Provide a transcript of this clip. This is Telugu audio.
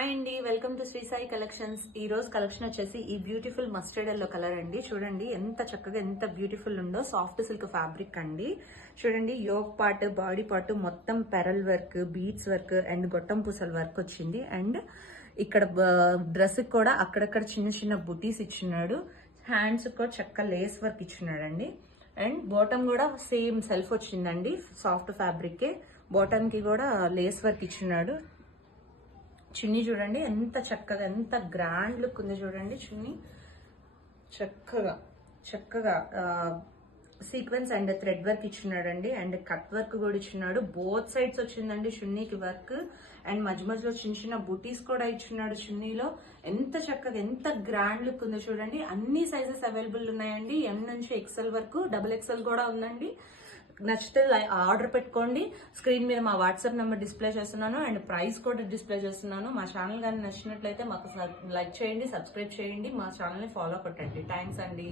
హాయ్ అండి, welcome to Sri Sai collections. ఈ రోజు కలెక్షన్ వచ్చేసి ఈ బ్యూటిఫుల్ మస్టర్డ్ ఎల్లో కలర్ అండి. చూడండి ఎంత చక్కగా ఎంత బ్యూటిఫుల్ ఉందో. సాఫ్ట్ సిల్క్ ఫ్యాబ్రిక్ అండి. చూడండి యోగ్ పార్ట్, బాడీ పార్ట్ మొత్తం pearl work, beads work and గొట్టం పూసల వర్క్ వచ్చింది. అండ్ ఇక్కడ డ్రెస్ కూడా అక్కడక్కడ చిన్న చిన్న బుటీస్ ఇచ్చినాడు. హ్యాండ్స్ కూడా చక్కగా లేస్ వర్క్ ఇచ్చినాడు అండి. అండ్ బాటమ్ కూడా సేమ్ సెల్ఫ్ వచ్చిందండి, సాఫ్ట్ ఫ్యాబ్రిక్. బాటమ్ కి కూడా లేస్ వర్క్ ఇచ్చినాడు. చున్నీ చూడండి ఎంత చక్కగా ఎంత గ్రాండ్ లుక్ ఉంది. చూడండి చున్నీ చక్కగా చక్కగా సీక్వెన్స్ అండ్ థ్రెడ్ వర్క్ ఇచ్చినాడండి. అండ్ కట్ వర్క్ కూడా ఇచ్చినాడు. బోత్ సైడ్స్ వచ్చిందండి చున్నీకి వర్క్. అండ్ మధ్య మధ్యలో చిన్న చిన్న బుటీస్ కూడా ఇచ్చినాడు చున్నీలో. ఎంత చక్కగా ఎంత గ్రాండ్ లుక్ ఉందో చూడండి. అన్ని సైజెస్ అవైలబుల్ ఉన్నాయండి. ఎం నుంచి ఎక్సెల్ వరకు, డబుల్ ఎక్సెల్ కూడా ఉందండి. నచ్చితే ఆర్డర్ పెట్టుకోండి. స్క్రీన్ మీద మా వాట్సాప్ నెంబర్ డిస్ప్లే చేస్తున్నాను అండ్ ప్రైస్ కూడా డిస్ప్లే చేస్తున్నాను. మా ఛానల్ కానీ నచ్చినట్లయితే మాకు లైక్ చేయండి, సబ్స్క్రైబ్ చేయండి, మా ఛానల్ని ఫాలో కొట్టండి. థ్యాంక్స్ అండి.